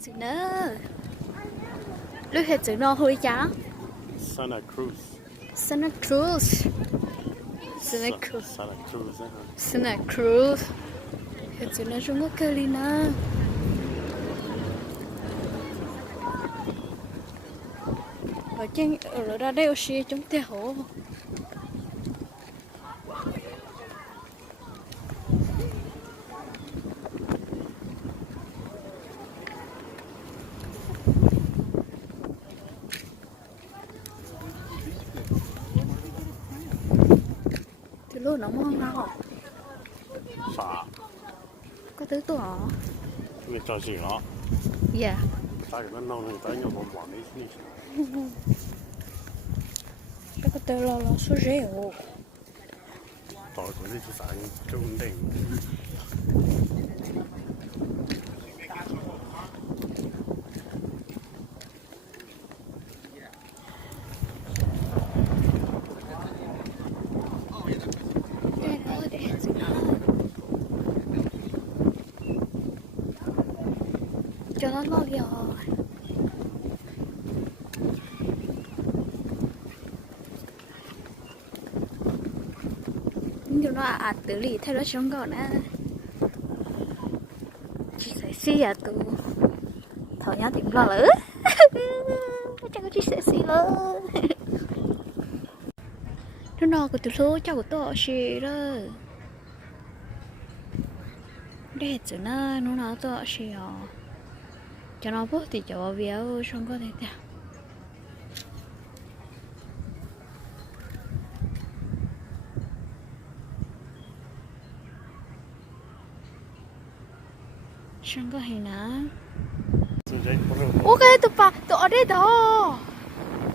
chữ nữa lúc hết chữ nó hơi chá Santa Cruz. Santa Cruz Santa Cruz Santa Cruz á hả? Santa Cruz hết chữ nó Trung Quốc cơ linh à ở trên ở đó đây xe chúng ta hổ thì luôn nó mong nào Xả. có thứ tôi hả Người cho gì đó. dạ Ta cái nó người ta nhiều bọn đấy chứ. cái có tên là số rượu Tỏi của cái chứ sáng trung đỉnh. cho nó lo rồi nhưng nó tự lì theo đó trong gọn á chị sẽ xì à tụ thở nhá tìm lo lỡ chắc có chị sẽ xì lỡ nó của tụi số cho của tôi xì đó để chữ nó tôi xì à cho nó bớt thì cho béo xong có thể nào xong có hình nè ok tụi ở đây đó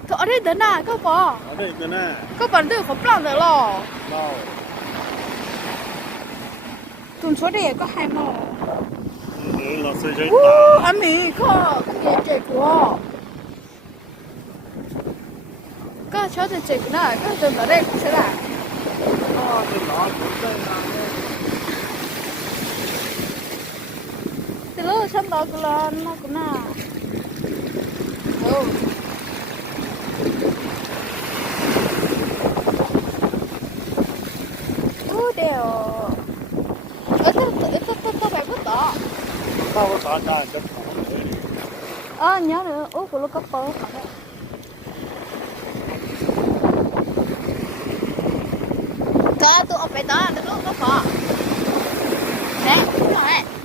tụi ở đây đó nè các bạn Ở đây cái này. các bạn tôi có plan rồi lo Đâu. tụi số đây có hai màu Là xây dựng anh mỹ có cái chạy của có chỗ thì chạy nè có tụi ở đây cũng sẽ là từ lúc xong đó cứ lo nó cũng nè đều tôi phải có tỏ Tao có tao ra cái phòng đấy. nhớ nữa của lúc cấp bơ có tôi ở phải đó từ lúc cấp bơ nè đúng rồi